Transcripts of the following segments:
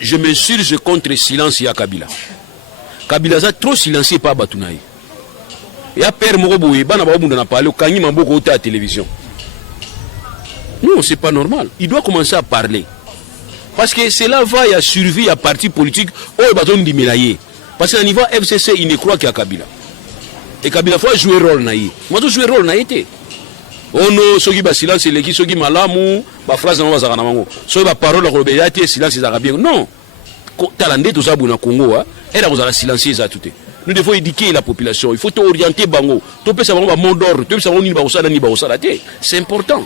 je m'insurge contre silence ya Kabila. Kabila za trop silencieux par Batunaï. Et à père Moroboui, bana babunda na parler, kanyi mamboko ota à la télévision. Non, c'est pas normal. Il doit commencer à parler. Parce que cela va y a survie à parti politique au bâton de Milaye. Parce qu'à niveau FCC, il ne croit qu'il y a Kabila. Et Kabila faut jouer rôle naïe. Moi, je joue rôle naïe. Oh non, ceux qui ba silence, c'est les qui ceux qui malamu, ba phrase non bazara namango. Ceux ba parole la robéate, silence c'est arabien. Non. Talande tout ça buna Congo, elle a besoin silencier ça tout. Nous devons éduquer la population. Il faut orienter bango. Tu peux savoir monde d'ordre, tu peux savoir ni ba osala ni ba osala. C'est important.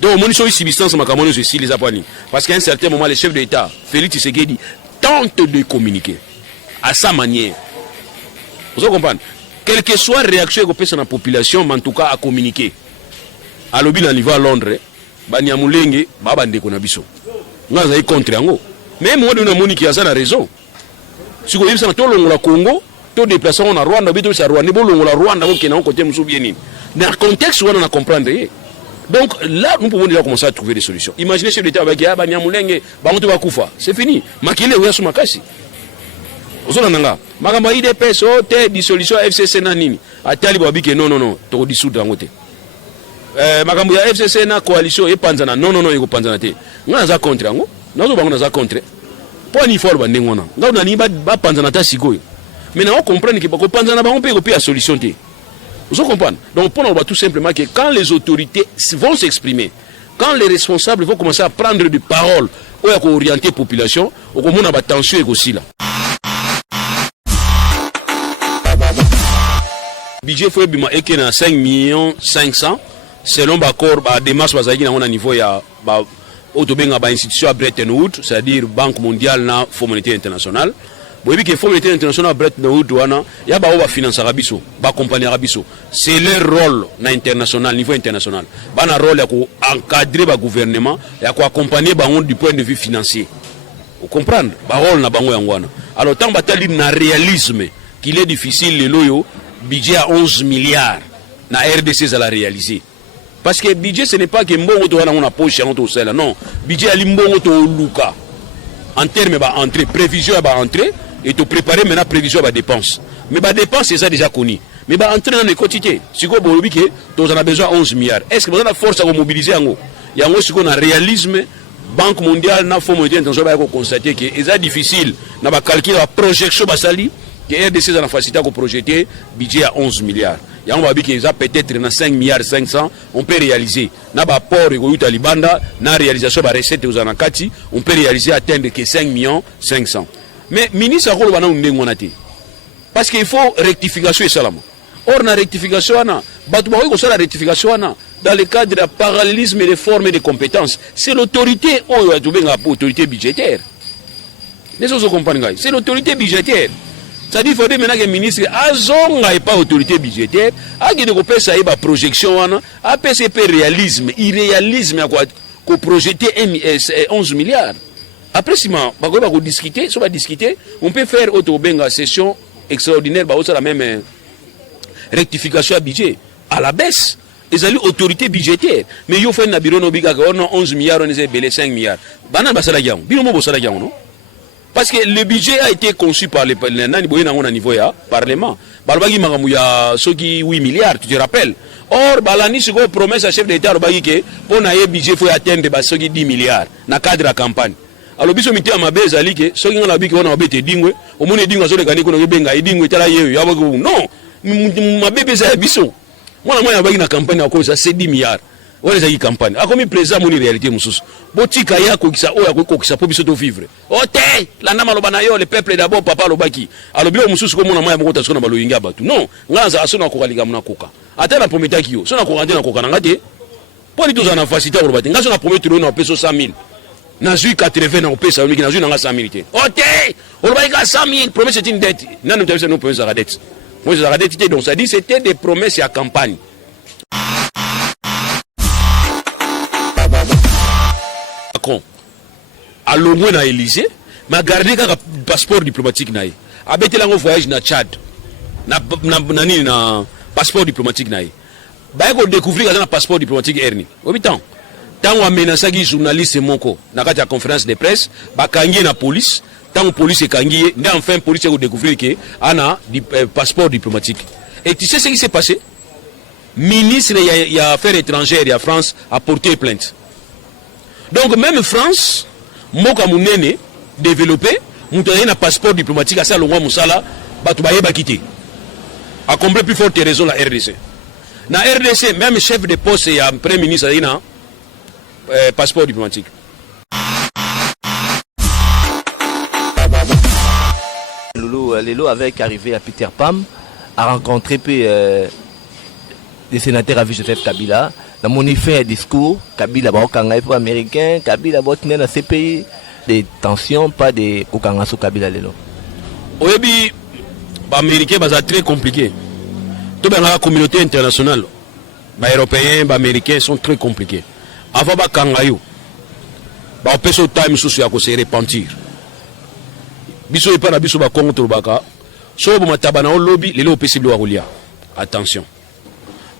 Donc, mon issue substance ma camono ceci les apani. Parce qu'à un certain moment, le chef d'État, Félix Tshisekedi, tente de communiquer à sa manière. Vous comprenez? Quelle que soit la réaction que peut la population, mais en tout cas à communiquer. À l'objet d'un niveau à Londres, Banyamulenge, Babande Konabiso. Nous avons contre Ango. Mais moi, nous avons qui a ça la raison. Si vous avez ça, tout le Congo, tout déplacement en Rwanda, tout ça Rwanda, le Rwanda, qui est en côté Moussoubieni. Dans le contexte, on a comprendre. Donc là, nous pouvons déjà commencer à trouver des solutions. Imaginez chef d'État avec Banyamulenge, c'est fini. Makile ou yasu makasi. Ozolanga. Makamba IDPS te dissolution FCC na nini. Atali babike non, to dissoudre ngote. Makambo ya FCC na coalition e panzana non eko panzana te. Ngana za contre ngo. Nazo bango na za contre. Po ni for ba ndengona. Ngana ni ba panzana ta sikoyo. Mais on comprend que ba panzana ba on peut copier la solution te. Vous comprenez? Donc, pour nous, tout simplement que quand les autorités vont s'exprimer, quand les responsables vont commencer à prendre des paroles ou à orienter la population, on va avoir tension aussi là. Le budget est à 5 500 selon la démarche à niveau de l'institution à Bretton Woods, c'est-à-dire Banque mondiale et Fonds monétaire international. Vous voyez que le Fonds monétaire international Bretton Woods, il y a des finances arabiso, des compagnies arabiso. C'est leur rôle au niveau international. Ils ont un rôle d'encadrer le gouvernement et d'accompagner du point de vue financier. Vous comprenez? Alors, tant que tu as un réalisme qu'il est difficile, le budget à 11 milliards, la RDC à réaliser. Parce que le budget, ce n'est pas que on a poche, non. Le budget est luka. En termes d'entrée, prévision à entrée, et tu préparer maintenant prévision à dépenses. Mais la dépense, c'est ça déjà connu. Mais entrer dans les quotidiens, si vous avez besoin de 11 milliards, est-ce que vous avez la force à mobiliser? Il y a un réalisme, Banque mondiale, na Fonds monétaire international, va constater que c'est difficile, na ba calculer la projection basali, que RDC a la facilité à projeter budget à 11 milliards. Il y a un qui a peut-être dans 5 milliards 500, on peut réaliser. Na ba port et Talibanda, na réalisation de la recette aux Anakati, on peut réaliser atteindre que 5 millions 500. Mais ministre a rôle parce qu'il faut rectification et salam. Or la rectification la rectification dans le cadre de parallélisme des formes et des compétences, c'est l'autorité autorité budgétaire. C'est l'autorité budgétaire. C'est-à-dire qu'il faut maintenant que le ministre n'a pas autorité budgétaire, a une projection, a PCP réalisme, irréalisme, à projeter 11 milliards. Après, si on va discuter, on peut faire une session extraordinaire, la même rectification à budget, à la baisse. Ils ont l'autorité budgétaire. Mais il faut un bureau on a 11 milliards, on a 5 milliards. Parce que le budget a été conçu par le niveau du Parlement. Il y a 8 milliards, tu te rappelles. Or, il y a une promesse à chef d'État que pour le budget, il faut atteindre 10 milliards dans le cadre de la campagne. Alors, si on a ma base, ceux qui ont la bille, on a bête dingwe, au moins dingwe, sur les canaux, on a benga, dingwe, non, ma bébé, c'est biso. Moi, je na campagne à cause de 10 milliards. On a une campagne. A combien présent mon réalité, moussous. Botika ya kokisa, oya kokisa, pour biso vivre. Ote, la nama lobanayo, le peuple d'abord, papa lobaki. Alors, bien, moussous, comme on a moyen de monter sur la baloinga batu. Non, ngaza, asona kokaliga muna koka. Ata la prometa kiyo, sona kokante na koka nangate. Pour les deux ans en facilité, on va dire, ngaza na promettre on a peso 100 000. Nazu 80 na opesa on nazu na 100 000 te. Ote, on va dire 100 000, promesse c'est une dette. Non, nous avons promesse à la dette. Moi, c'est la dette, donc ça dit c'était des promesses à campagne. À l'ombre na Élysée, m'a gardé un passeport diplomatique naï. Abete lango voyage na Tchad. Na passeport diplomatique naï. Ba ko découvrir un passeport diplomatique erni. Au temps. Tant on menace les journalistes moko, dans la conférence de presse, bakangi na police, tant la police est kangi, enfin la police a découvert que a un passeport diplomatique. Et tu sais ce qui s'est passé? Ministre des Affaires étrangères de France a porté plainte. Donc même France, moka munene développé, moutoye un passeport diplomatique à ça le roi Moussala, batubaye bakité. A compris plus forte raison la RDC. Na RDC, même chef de poste et un premier ministre a un passeport diplomatique. Lelo avec arrivé à Peter Pam a rencontré des sénateurs avec Joseph Kabila. Dans mon fait un discours, Kabila va au américain, Kabila va tenir dans ces pays des tensions, pas des Okanga sur Kabila lelo. Oui, les Américains c'est très compliqué. Toute la communauté internationale, les Européens, les Américains sont très compliqués. Avant de Kangayo, on peut se time sur ce se repentir. Biso et pas biso ba contre baka. So bo matabana au lobby, les lots possible wa roulia. Attention.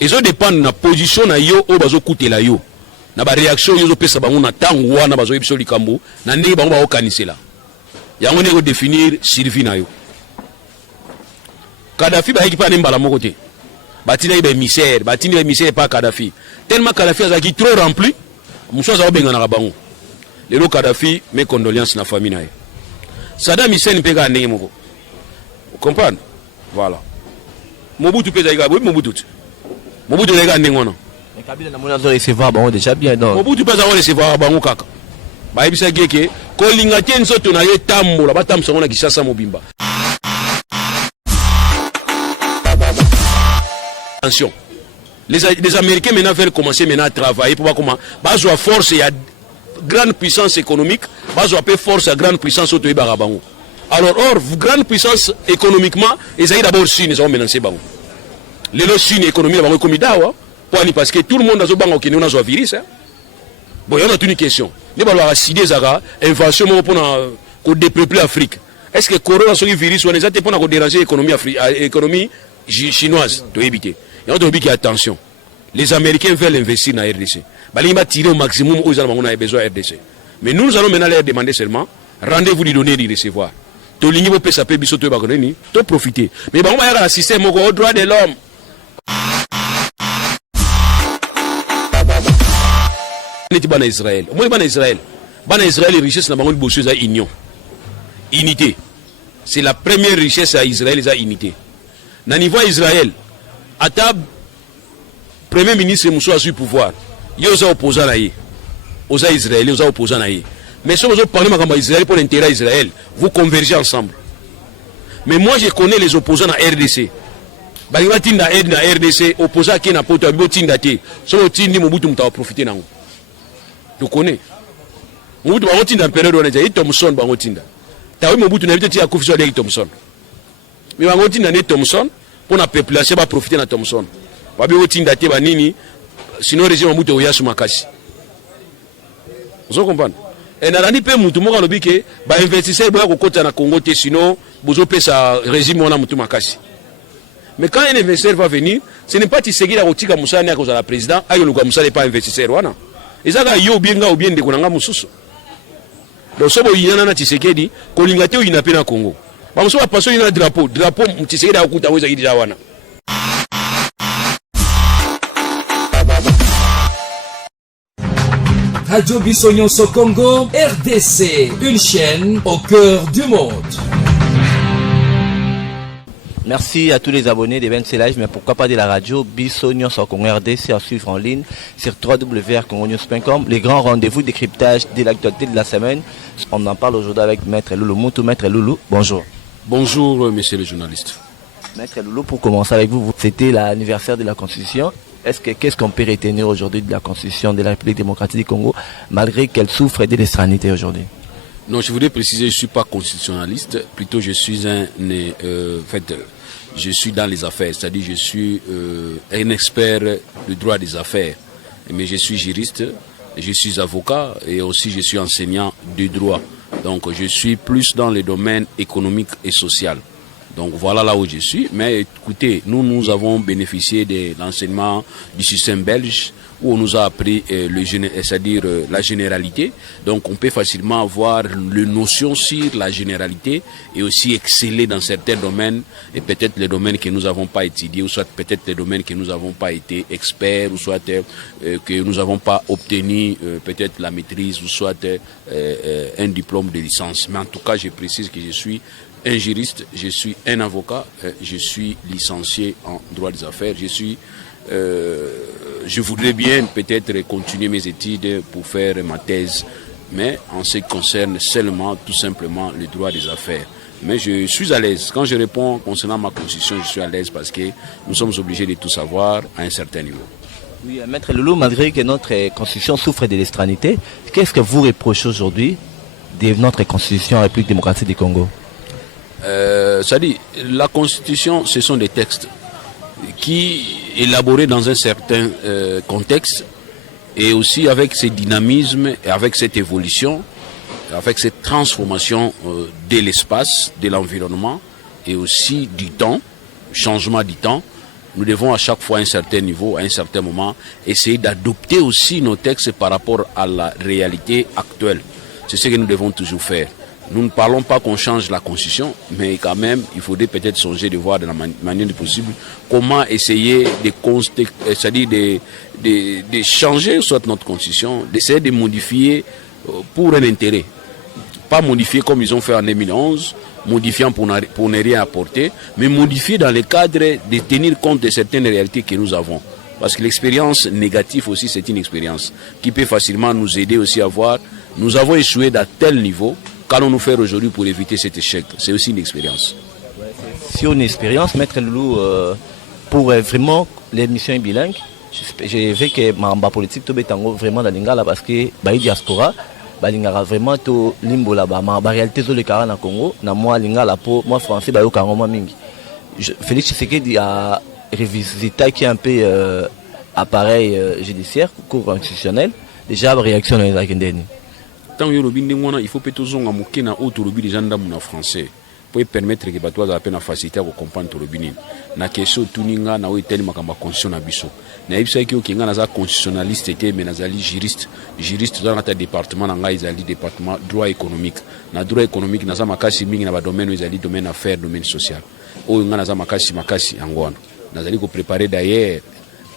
Ils ont dépend de la position na yo o bazo kutela yo. Na ba réaction yo zo pesa bango na tango wana bazo biso likambo, na ndenge bango ba okanisela. Yango ne définir Sylvie na yo. Kadhafi ba ekipa nembala moko te. Batina ibe misère, batina ibe misère pas Kadhafi. Tellement Kadhafi azaki trop rempli, muso za obenga na bango. Lelo Kadhafi mes condoléances na famille na ye. Saddam Hussein pega ndenge moko. Vous comprenez? Voilà. Mobutu pega iga, Mobutu. Mobutu lega ndenge wana. Mais Kabila na mona zo recevoir bango déjà bien donc. Mobutu pesa zo recevoir bango kaka. Ba ebisa geke ko linga te nsoto na ye tambola batamsa ngona Kishasa mobimba. Attention. Les Américains maintenant veulent commencer maintenant à travailler pour voir comment base à force il y a grande puissance économique, base à force à grande puissance auto barabango. Alors or grande puissance économiquement, ils ont d'abord Chine, ils ont menacé bango. Les Chine économie là bango comme dawa, parce que tout le monde a zo bango qui nous a virus hein. Bon, il y a une question. Ne pas leur cider zara invasion pour na dépeupler l'Afrique. Est-ce que corona ce virus on les a pour déranger l'économie chinoise to éviter. Et on doit dire attention. Les Américains veulent investir dans la RDC. Ils vont tirer au maximum où ils ont besoin de RDC. Mais nous allons maintenant leur demander seulement rendez-vous de donner et de recevoir. Tu as profiter. Mais on va assister au droit de l'homme. On est Israël. On est Israël. Israël, richesse na bango bossu za union. Unité. C'est la première richesse à Israël, c'est unité. Na niveau Israël, à table Premier ministre Moussa a su pouvoir. Il y a opposants aux Israéliens, aux opposants. Mais si vous parlez de Israël pour l'intérêt d'Israël, vous convergez ensemble. Mais moi, je connais les opposants à RDC. Bah, il y a des RDC, opposants qui n'ont pas de temps. Si vous avez Mobutu, vous avez profité. Tu connais. Mobutu, vous avez une période où vous avez Thomson. Tu as Mobutu, vous avez Koufiso avec Thomson. Mais vous avez Thomson pour la population, va profiter de Thomson. Babi otinda te banini sinon régime Mobutu oyasu makasi. Vous comprenez? Et na pe mutu moko lobi ke ba investisseur ba ko kota na Congo te sinon bozo pesa régime wana mutu makasi. Mais quand un investisseur va venir, ce n'est pas Tshisekedi la kotika musani ya kozala président, ayo luka musale pas investisseur wana. Ezaka yo bienga ou bien de konanga mususu. Donc sobo yina na Tshisekedi ko linga te yina pe na Congo. Ba muso ba paso yina drapeau Tshisekedi akuta weza kidija wana. Radio Bissognon au Congo, RDC, une chaîne au cœur du monde. Merci à tous les abonnés des 26 Live, mais pourquoi pas de la radio Bissognon au Congo RDC à suivre en ligne sur www.congonews.com. Les grands rendez-vous décryptage de l'actualité de la semaine. On en parle aujourd'hui avec Maître Loulou Moutou. Maître Loulou, bonjour. Bonjour, messieurs les journalistes. Maître Loulou, pour commencer avec vous, c'était l'anniversaire de la Constitution. Qu'est-ce qu'on peut retenir aujourd'hui de la Constitution de la République démocratique du Congo, malgré qu'elle souffre de l'extranité aujourd'hui? Non, je voudrais préciser, je ne suis pas constitutionnaliste, plutôt je suis je suis dans les affaires, c'est-à-dire je suis un expert du droit des affaires, mais je suis juriste, je suis avocat et aussi je suis enseignant de droit. Donc je suis plus dans les domaines économiques et social. Donc voilà là où je suis. Mais écoutez, nous avons bénéficié de l'enseignement du système belge où on nous a appris c'est-à-dire la généralité. Donc on peut facilement avoir le notion sur la généralité et aussi exceller dans certains domaines, et peut-être les domaines que nous n'avons pas étudiés, ou soit peut-être les domaines que nous n'avons pas été experts, ou soit que nous n'avons pas obtenu peut-être la maîtrise, ou soit un diplôme de licence. Mais en tout cas, je précise que je suis un juriste, je suis un avocat, je suis licencié en droit des affaires, je voudrais bien peut-être continuer mes études pour faire ma thèse, mais en ce qui concerne seulement, tout simplement, le droit des affaires. Mais je suis à l'aise. Quand je réponds concernant ma constitution, je suis à l'aise parce que nous sommes obligés de tout savoir à un certain niveau. Oui, Maître Loulou, malgré que notre constitution souffre de l'extranité, qu'est-ce que vous reprochez aujourd'hui de notre constitution en République démocratique du Congo? Ça dit, la constitution, ce sont des textes qui, élaborés dans un certain contexte, et aussi avec ce dynamisme et avec cette évolution, avec cette transformation de l'espace, de l'environnement et aussi du temps, changement du temps, nous devons à chaque fois à un certain niveau, à un certain moment, essayer d'adopter aussi nos textes par rapport à la réalité actuelle. C'est ce que nous devons toujours faire. Nous ne parlons pas qu'on change la constitution, mais quand même, il faudrait peut-être songer de voir de la manière possible comment essayer c'est-à-dire de changer soit notre constitution, d'essayer de modifier pour un intérêt. Pas modifier comme ils ont fait en 2011, modifiant pour ne rien apporter, mais modifier dans le cadre de tenir compte de certaines réalités que nous avons. Parce que l'expérience négative aussi, c'est une expérience qui peut facilement nous aider aussi à voir, nous avons échoué à tel niveau, qu'allons-nous faire aujourd'hui pour éviter cet échec? C'est aussi une expérience. C'est une expérience, Maître Loulou, pour vraiment les missions bilingues. J'ai vu que ma politique est vraiment dans l'Ingala parce que la diaspora, balingara vraiment to limbo là-bas, ma réalité sur le Kara na Congo, na moi lingala pour moi français ba yo Congo mingi. Félix Tshisekedi a revisité qui un peu appareil judiciaire, cour constitutionnel, déjà réaction dans les Kendeni. Tant que il faut peut-être zonga mukena autorobi des gendarmes en français pour permettre que bateau à peine faciliter à comprendre autorobi. Na question tuninga na oiteli makamba constitution na biso. Na ibisa ki okinga na za constitutionnaliste était mais nazali juriste dans notre département na ngai izali département droit économique. Na droit économique na za makasi mingi na ba domaine izali domaine affaires, domaine social. O nga na za makasi angwana. Nazali ko préparer d'ailleurs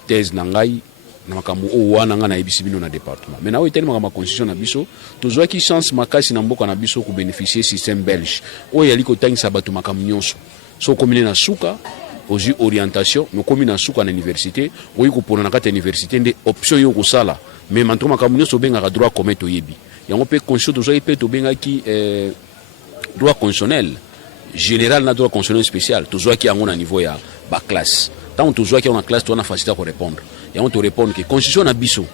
thèse na ngai na makambo o wana nga na ibisi bino na département. Mais na oiteli makamba constitution na biso tozwa ki chance makasi na mboka na biso ko bénéficier système belge. O yali ko tangisa batu makambo nyonso. So komine na suka oji orientation no komi na suka na université oyi ko pona na kata université nde option yo ko sala mais manto makambo nyonso benga ka droit commun to yebi yango pe constitution to zo pe to benga ki droit constitutionnel général na droit constitutionnel spécial to zo ki yango na niveau ya ba classe tant to zo ki on a classe to na facilité pour répondre yango to répondre que constitution na biso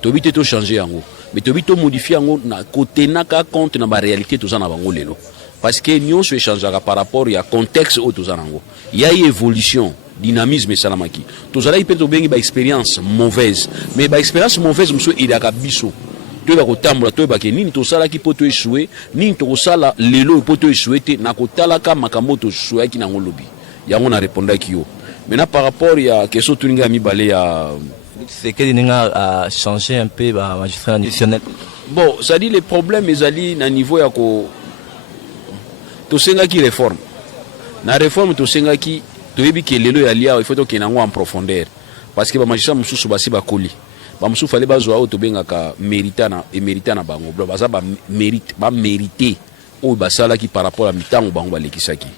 to bité to changer yango mais to bité modifier yango na côté na ka compte na ba réalité to za na bango lelo. Parce que nous se changeons par rapport à contexte où nous avons. Il y a une évolution, dynamisme et salamaki. Tous allez peut-être bien une expérience mauvaise, mais une expérience mauvaise monsieur il y a biso. Tu vas kotambula tu vas que ni to sala ki poto échouer, ni to sala lelo poto échouer te na kotala ka makambo to échouer ki na ngolobi. Ya on a répondu ki yo. Maintenant par rapport à question tuninga mi balé à c'est que ninga a changé un peu ba magistrat additionnel. Bon, ça dit les problèmes ezali na niveau ya ko tosengaki réforme na réforme tosengaki toyebi ke lelo ya lia il faut que nango en profondeur parce que ba magistrat mususu basi bakoli ba mususu fale bazwa o to bengaka méritana et méritana bango blo baza ba mérité o basala ki par rapport à mitango bango balekisaki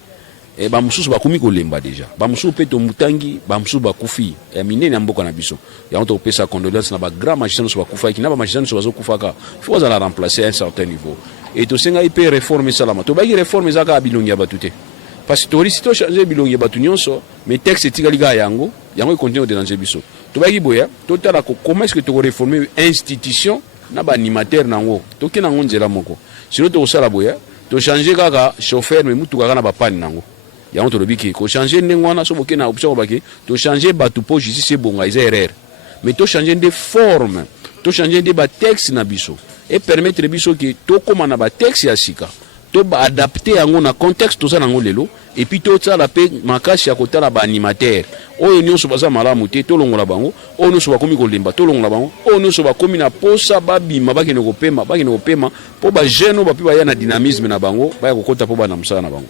e ba mususu bakomi kolemba déjà ba mususu pe to mutangi ba mususu bakufi ya minene mboka na biso ya on to pesa condoléances na ba grand magistrat so bakufa ki na ba magistrat so bazokufaka faut la remplacer à un certain niveau. Et tout ça, il peut réformer ça. Tu vas réformer ça à Bilongia Batute. Parce que si tu changes Bilongia Batunion, mais texte est égal à Yango, Yango continue de déranger Bisso. Tu vas y boire, comment est-ce que tu vas réformer une institution, n'a pas animateur nango, tu vas nango nzela moko. Sinon tu vas la boire, tu changer kaka chauffeur mais mutu kaka na ba pan nango. Yango to lobiki ko changer ndengwana so boke na option baki, tu changer batu po justice c'est bon, ils erreur. Mais tu changer des formes, tu changer des textes na Bisso. Et permettre biso que to comme na ba texte ya sika to ba adapter yango na contexte to ça nango lelo et puis to ça la pe makasi ya kotala ba animateur oyo nyonso baza malamu te to longola bango oyo nyonso bakomi kolemba to longola bango oyo nyonso bakomi na posa babima bakene kopema po ba jeune ba pe ba ya na dynamisme na bango ba ya kokota po ba na musala na bango.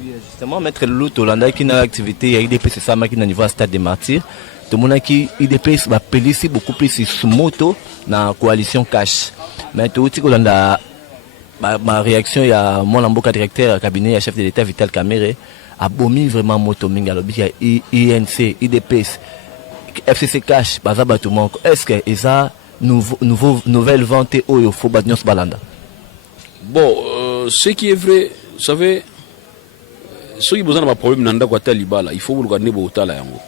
Oui, justement maître Loulou Tolanda qui na activité ya IDPS ça ma qui na niveau stade des martyrs tout monde qui IDPS ba pelisi beaucoup plus sur moto na coalition cash mais tout Tolanda ma réaction, il y a mon amboka directeur cabinet, chef de l'État Vital Kamere, a bomi vraiment moto minga lobi il y a INC, IDPS, FCC Cash, bazaba tout monde. Est-ce que ça nouvelle vente au faut badnios balanda? Bon, ce qui est vrai, vous savez, ceux qui besoin d'un problème nanda kwa ta libala, il faut vous regarder bo tala yango.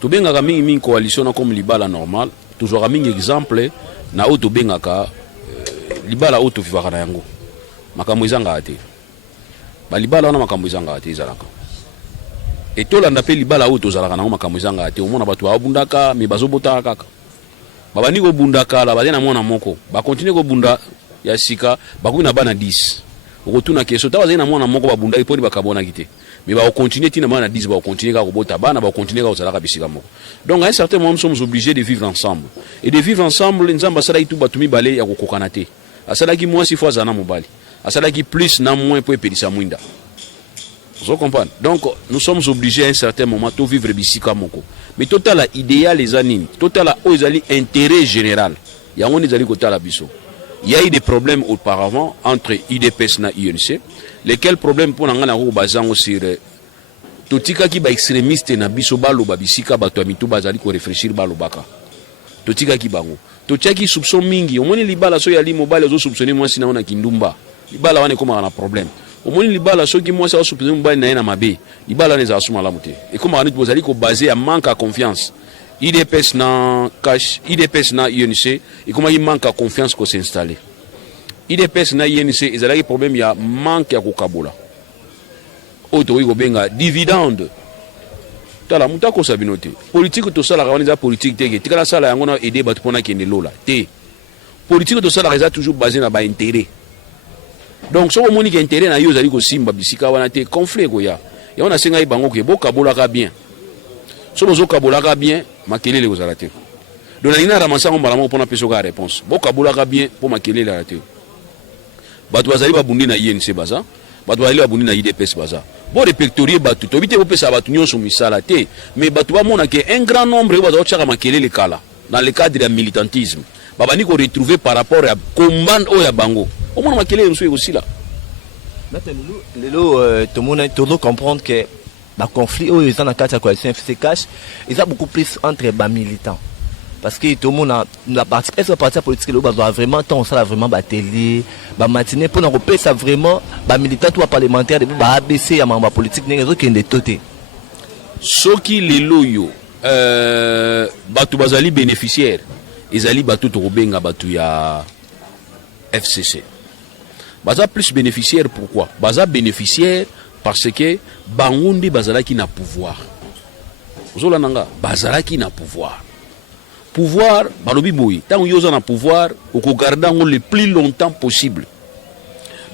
To benga ka mingi coalition comme libala normal, toujours ka mingi exemple na auto benga ka libala auto vivaka na yango makambo ezanga ate ba libala wana makambo ezanga ate ezalaka et to landa pe libala auto zalaka na makambo ezanga ate omona batu abundaka me bazobota kaka baba niko bundaka la bazena mwana moko ba continue ko bunda ya sika bakoki na bana 10 okotuna keso ta bazena mwana moko babunda iponi bakabona kite mais ba continuer tina bana 10 ba continuer ka kobota bana ba continuer ka kozalaka bisika moko donc à un certain moment nous sommes obligés de vivre ensemble et de vivre ensemble nzamba sala itu batumi bale ya kokokana te asalaki moins si fois zana mobali asalaki plus na moins pour epelisa mwinda. Vous comprenez? Donc nous sommes obligés à un certain moment de vivre bisika moko mais total idéal les anines total ozali intérêt général ya ngoni zali kotala biso. Il y a eu des problèmes auparavant entre IDPS na UNC lesquels problèmes pour nanga na ko bazango sur totika ki ba extrémiste na biso balo ba bisika bato amitu bazali ko réfléchir balo baka totika ki bango to tchaki soupçon mingi omoni libala so ya li mobile zo soupçonner moi sina ona kindumba libala wane koma na problème omoni libala so ki moi sa soupçonner mobile na mabe libala ne za suma la muté et comme on bozali ko basé à manque à confiance IDPS na cash IDPS na UNC et comment il manque à confiance ko s'installer IDPS na UNC ezalaki problème ya manque ya kokabola auto ko benga dividende tala mutako sabinote politique to sala organiser politique te tika la sala yango na aider bat pona kende lola te politique to sala reza toujours basé na ba intérêt donc so moni ki intérêt na yo zali ko simba bisika wana te conflit ko ya on a senga ibango ke boka bolaka bien so bozo kabolaka bien makelele ko zala te donc ina ramasa ngo malamo pona peso ka réponse boka bolaka bien po makelele la te batu bazali babundi na INC baza batu bazali babundi na IDPS baza bon répertorier batu to bité opesa batu nyonso misala te mais batu ba mona que un grand nombre ba chaka makelele kala dans le cadre du militantisme baba ni ko retrouver par rapport à combat o ya bango au mona makelele nso aussi là lelo tout monde doit comprendre que ba conflit o ils en a quatre coalition FCC Cash ils a beaucoup plus entre ba militants parce que tout le monde a la partie politique là doit vraiment tant ça vraiment ba télé ba matinée pour nous ça vraiment ba militant ou parlementaire de ba ABC ya mamba politique n'engo kende toté soki lelo yo batu bazali bénéficiaire ezali batu to benga batu ya FCC baza plus bénéficiaire pourquoi baza bénéficiaire parce que bangundi bazalaki na pouvoir ozola nanga bazalaki na pouvoir balobi boyi tant yoza na pouvoir oko garder ngo le plus longtemps possible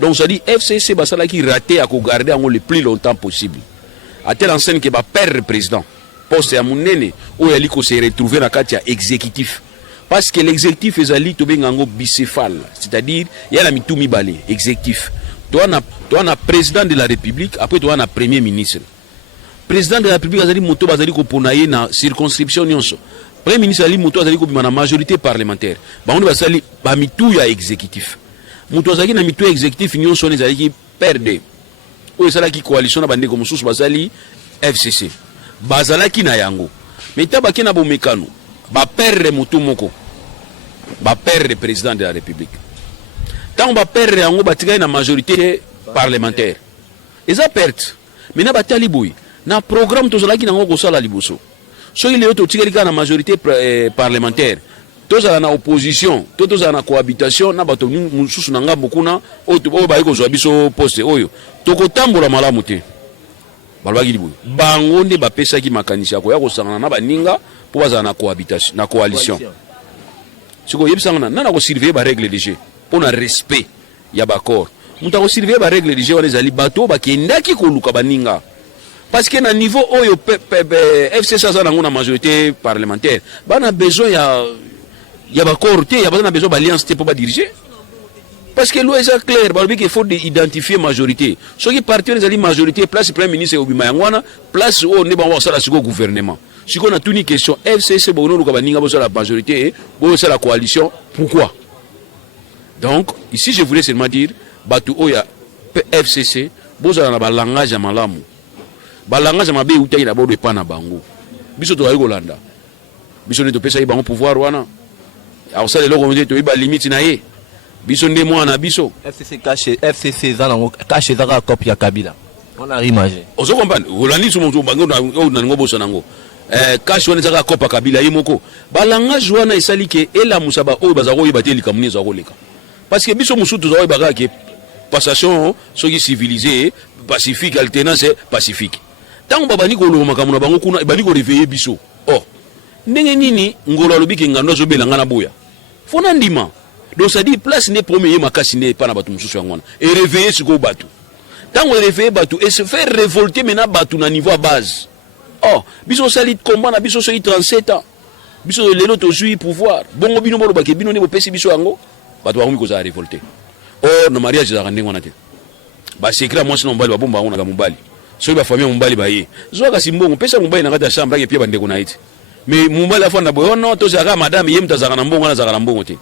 donc ça dit FCC basalaki raté à ko garder ngo le plus longtemps possible à telle enseigne que ba père président poste ya munene o yali ko se retrouver na kati ya exécutif parce que l'exécutif ezali to bengango bicéphale c'est-à-dire il y a la mitumi balé exécutif toi na président de la République après toi na premier ministre président de la République azali moto bazali ko ponaye na circonscription nyonso premier ministre ali moto azali ko bima na majorité parlementaire ba on basali ba mitu ya exécutif moto azali na mitu ya exécutif nyonso ne azali ki perdre o ezala ki coalition na bande ko mususu basali FCC bazalaki na yango mais tabaki na bomekano ba perdre moto moko ba perdre président de la République tant ba perdre yango batika na majorité parlementaire eza perte mais na batali boy na programme tozalaki nango ko sala liboso so il est totikeli ka na majorité parlementaire tozala na opposition tozala na cohabitation na bato mususu na ngambo kuna o ba iko zo biso poste oyo tokotambola malamu te balwaki liboy bango nde bapesaki makanisi ya koya kosangana na baninga po bazala na cohabitation na coalition siko yebisangana nana ko surveiller ba règle de jeu pour na respect ya bakor mutu akosurveille barègle du jeu wana ezali bato bakendaki koluka baninga parce que na niveau oyo FCC aza nango na majorité parlementaire bana besoin ya bakor te ya baza na besoin baalliance te mpo badirige parce que loi eza clair balobi qu'il faut identifier majorité soki parti wana ezali majorité place premier ministre obima yango wana place oyo nde bango bakosala sikoyo gouvernement sikoyo natuni question FCC bonoluka baninga bosala majorité bosala coalition pourquoi donc ici je voulais seulement dire bato oyo ya FCC bozala na balangage ya malamu balangage mabe utaki na bodo epa na bango biso tozali kolanda biso nde topesa ye bango pouvoir wana akosala eloko nde toyeba limite na ye biso nde mwana biso FCC eza nango kashe ezaka copie ya Kabila on a imagé ozo comprendre olandi so moto bango na ngo bosa nango kashe wana ezaka copie ya Kabila ye moko balangage wana esali ke elamusa ba oyo baza koyeba te likambo nini koleka parce que biso musutu tozali baka ke passation soki civilisé pacifique alternance pacifique tango babani koloba makambo na bango kuna bani ko réveiller biso oh ndenge nini ngolo alobi ke ngando azobela ngana boya fona ndima donc ça dit place ne premier makasi ne pas na batu mususu yangwana et réveiller siko batu tango réveiller batu et se faire révolter maintenant batu na niveau à base oh biso sali combat na biso so 37 ans biso lelo to jouir pouvoir bongo bino bolo bake bino ne bopesi biso yango batu ba ko za révolter oh no mariage za ndenge wana te ba secret moi sinon mbali ba bomba ngona ga mobali so ba famille mobali ba ye zo ka simbongo pesa mobali na kata chambre ke pia bandeko na ite mais mobali afanda boyo no to zaka madame yem tazaka na mbongo na zaka na mbongo te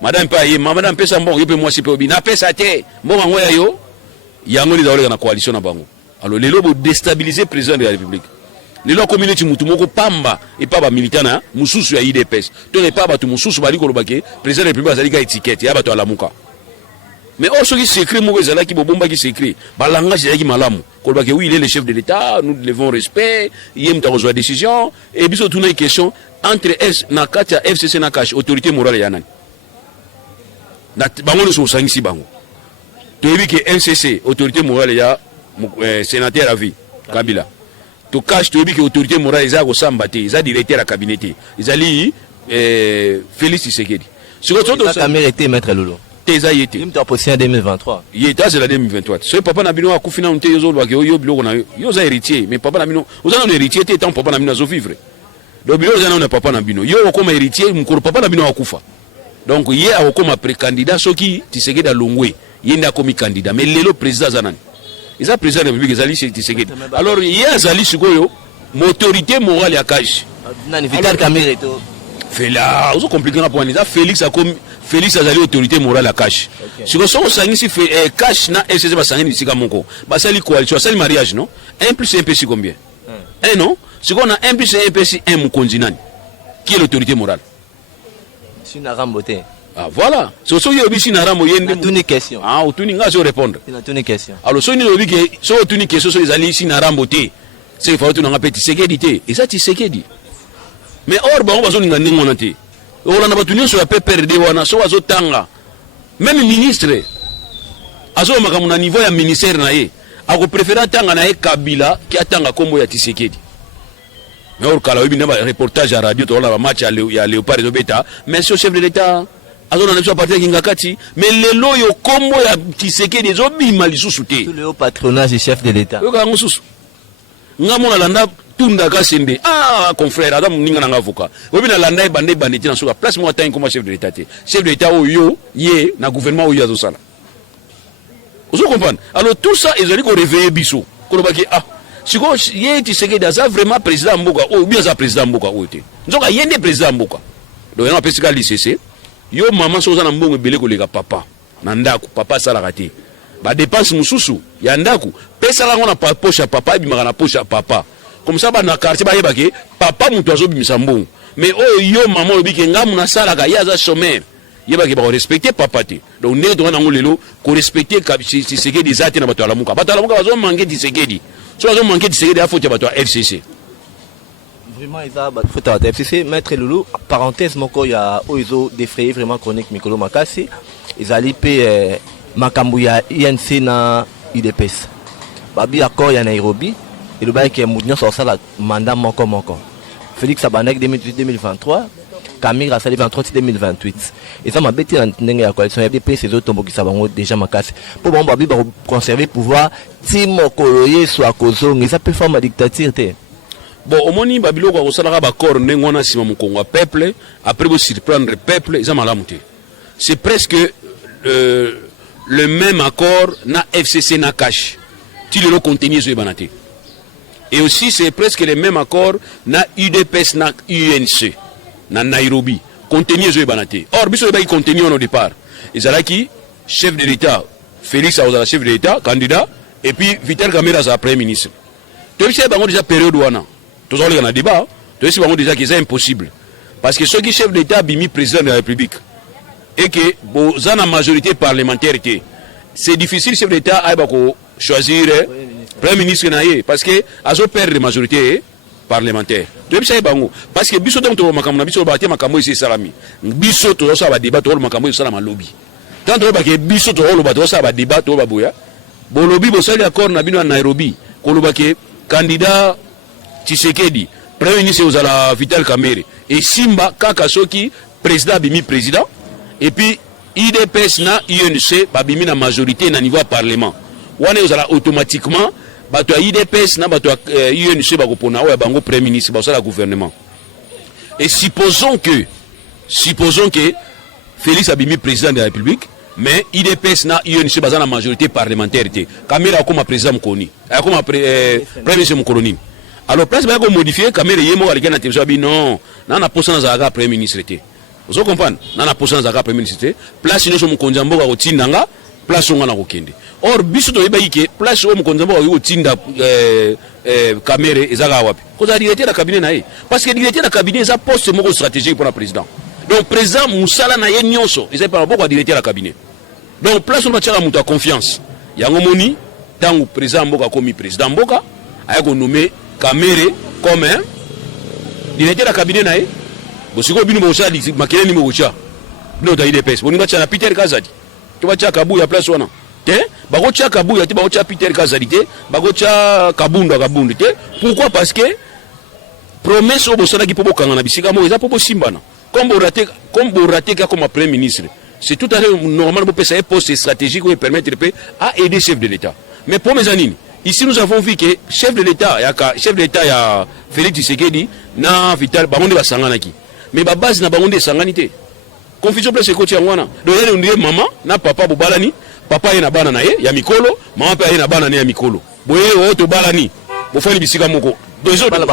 madame pa ye madame pesa mbongo yepe moi sipe obi na pesa te mbongo ngoya yo yango ni zaoleka na coalition na bango alors lelo bo déstabiliser président de la république lelo communauté mutu moko pamba et pas ba militant na mususu ya IDPS to ne pas ba tu mususu bali ko lobake président de la république azali ka étiquette ya ba to alamuka mais oh ce qui s'écrit moko ezala ki bobomba ki s'écrit ba langage ya ki malamu ko lobake oui il est le chef de l'état nous devons respect yem ta reçoit décision et biso tuna une question entre na kati ya FCC na cash autorité morale ya nani na bango le so sangisi bango to yebi ke NCC autorité morale ya sénateur à vie Kabila to cash to yebi ke autorité morale za ko samba te za directeur à cabinet ezali Félix Tshisekedi siko to ça mérité maître Lolo teza yete il t'a posé en 2023 yeta c'est la 2023 ce papa na bino akufina unte yozo lwa ke yo biloko na yo za héritier mais papa na bino ozana no héritier te tant papa na bino zo vivre do bilo ozana no papa na bino yo okoma héritier mukoro papa na bino akufa donc ye akoma pré-candidat soki Tshisekedi alongwe yenda akomi candidat mais lelo président zanani eza président de la République ezali Tshisekedi alors ye azali sikoyo autorité morale ya cash nani Vital Kamerhe to fela ozo compliquer na point ça Félix akomi Félix azali autorité morale à cash siko so sangisi cash na FCC basangini sika moko basali coalition basali mariage non 1 plus 1 plus combien 1 non siko na 1 plus 1 plus 1 mukonzi nani qui est l'autorité morale Sina Rambote ah voilà so yo bisi na ramo yende tuni question ah utuni nga so répondre na tuni question alors so ni lobi ke so tuni question so ezali sina rambote c'est faut tuna ngapeti Tshisekedi te et ça Tshisekedi mais or ba on bazo ninga ndingo na te on a battu sur la PPRD wana so azotanga même ministre azo makamuna niveau ya ministère na ye ako préférer tanga na ye Kabila ki atanga kombo ya Tshisekedi mais or kala webi na reportage à radio to la match ya Léopard Zobeta mais ce chef de l'état azo na nso parti ngakati mais lelo yo kombo ya Tshisekedi zo bima lisusu te tout le patronage du chef de l'état yo ka ngosusu ngamona landa tunda kasende ah confrère adam ninga nanga avocat obi na landa bande banditi na soka place mo atteint comme chef de l'état chef de l'état oyo ye na gouvernement oyo azo sala vous comprenez alors tout ça ils ont réveiller biso ko lobaki ah siko ye Tshisekedi ça vraiment président mboka oyo bien ça président mboka oyo te nzoka yende président mboka donc on appelle ça l'ICC yo maman so za na mbongo beleko leka papa na ndako papa sala raté ba dépense mususu ya ndako pesa la ngona poche papa bimaka na poche papa comme ça ba na quartier ba yebake papa mutu azo bimisa mbongo mais oh yo maman lobike ngamu na sala ka yaza chômeur yebake ba respecter papa te donc ndenge to na ngolelo ko respecter Tshisekedi zate na bato ala muka bazo manquer Tshisekedi so bazo manquer Tshisekedi afoti bato ya FCC vraiment isa ba fota de FCC maître Lulu parenthèse moko ya oizo défrayer vraiment chronique Mikolo Makasi izali pe makambu ya INC na IDPS babi accord ya Nairobi et le bail qui est mouvement sur ça la mandat moko Félix Abanek 2018-2023 Camille a salé 23-2028. Et ça m'a bêté dans la coalition. Il y a des pays, ces autres qui savent déjà ma casse. Pour moi, on va conserver le pouvoir. Timo Koloye soit Kozong. Et ça peut faire ma dictature. Bon, au moins, Babilo, on s'en a d'accord, on a Simon Kongo peuple, après vous surprendre le peuple, ils ont c'est presque le même accord na FCC na cash. Tu le contenu sur Banate. Et aussi, c'est presque le même accord na UDPS na UNC, na Nairobi. Contenu sur Banate. Or, biso le contenu au départ. Ils ont qui chef de l'État, Félix Aouzala, chef de l'État, candidat, et puis Vital Kamera, sa premier ministre. Tu sais, il y a déjà période où on a. Tout ça, on a débat. Tu sais, déjà que c'est impossible. Parce que ceux qui chef d'État bimi président de la République et que vous avez une majorité parlementaire, c'est difficile chef d'État à choisir premier ministre parce que azo perdre la majorité parlementaire. Tu sais parce que biso donc to makamuna biso ba te makamo ici salami. Biso to ça va débat to makamo ici salama lobby. Tant que biso to lo ba to ça va débat to ba boya. Bo lobby bo sali accord na bino Nairobi ko lo ba ke candidat Tshisekedi premier ministre Ozala Vital Kamerhe et Simba Kaka Soki président bimi président et puis IDPS na UNC babimi na majorité na niveau parlement wana Ozala automatiquement bato IDPS na bato UNC bakopona oya bango premier ministre ba sala gouvernement et supposons que Félix abimi président de la République mais IDPS na UNC baza na majorité parlementaire Kamerhe comme président mkoni comme premier ministre mkoloni. Alors, place va modifier, Kamerhe yemo avec la télévision, non, n'a pas posé dans un premier ministre. Vous comprenez? N'a posé dans un premier ministre. Place nous sommes konjambo à Otindanga, place on a okende. Or, biso to yebaki place on konjambo à Otinda Kamerhe ezaka wapi. Cause directeur de cabinet nae. Parce que directeur de cabinet ça poste moko stratégique pour le président. Donc président Moussala na ye nyonso, ils pas beaucoup directeur de cabinet. Donc place on va tirer muta confiance. Yango moni tangu président mboka komi président mboka ayako nommé Kamerhe comme un directeur de cabinet nae bosiko bino bosa di makele ni mocha bino da IDPS boni bacha na Peter Kazadi to bacha Kabuya place wana te bako cha Kabuya te bako cha Peter Kazadi te bako cha Kabunda te pourquoi parce que promesse au bosana ki pobo kanga na bisika mo eza pobo simbana comme raté comme premier ministre c'est tout à fait normal pour passer un poste stratégique qui permettre à aider chef de l'État mais pour mes amis ici, nous avons vu que chef de l'État, il y a Félix Tshisekedi, na Vital, Bamonde va Sanganaki. Mais la base n'a pas de sanganité. Confusion plus c'est côté Angwana. Donc, on dit maman, na papa Bobalani, papa est na banana, il y a Mikolo, maman est na banana, il y a Mikolo. Boye, auto Balani, vous faites les bisika moko. Deux autres.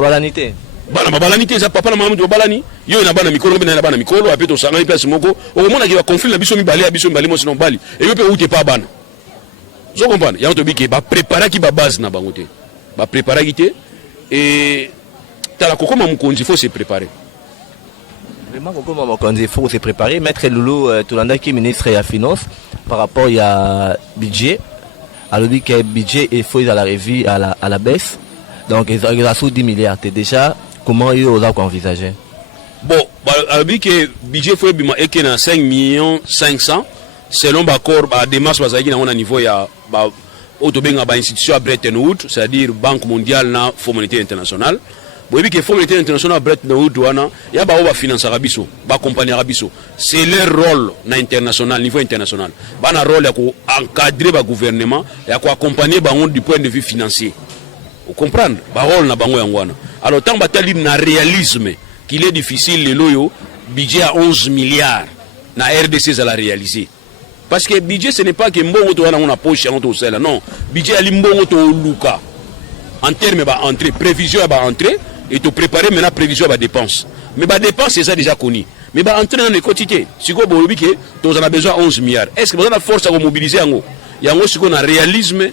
Balanité. Balanité, ça papa la maman de Balani, il y a na banana Mikolo, il y a na banana Mikolo, après to Sangani place moko. Au moment où il y a conflit, la biso Bali, moi sinon Bali. Et il peut où t'es pas ban. Vous comprenez? Il y a un truc qui va préparer qui va base na bangote. Va préparer qui te et t'as la coco il faut se préparer. Vraiment coco il faut se préparer. Maître Loulou Toulanda qui est ministre de la finance par rapport à budget. Alors dit que budget il faut à la revue à la baisse. Donc il a sous 10 milliards. Déjà comment il a envisagé? Bon, alors dit que budget faut bima et qu'il y a 5 millions 500 selon l'accord la démarche bazaki na niveau ya ba autobenga ba institution à Bretton Woods, c'est-à-dire Banque mondiale na Fonds monétaire international. Boyebi que Fonds monétaire international Bretton Woods wana ya ba ba financer biso, ba accompagner biso. C'est leur rôle na international, niveau international. Ba na rôle ya ko encadrer ba gouvernement, ya ko accompagner bango du point de vue financier. Vous comprenez? Ba rôle na bango yangwana. Alors tant batali na réalisme qu'il est difficile le loyo budget à 11 milliards na RDC ça la réaliser. Parce que le budget, ce n'est pas que mbongo to wana on a poche en to sela non. Budget ali mbongo to luka. En termes ba entrée, prévision ba entrée et to préparer maintenant prévision ba dépense. Mais ba dépense c'est ça déjà connu. Mais ba entrée dans les quotités. Si ko bolobi que to on a besoin 11 milliards. Est-ce que vous avez la force à mobiliser yango? Yango si qu'on a réalisme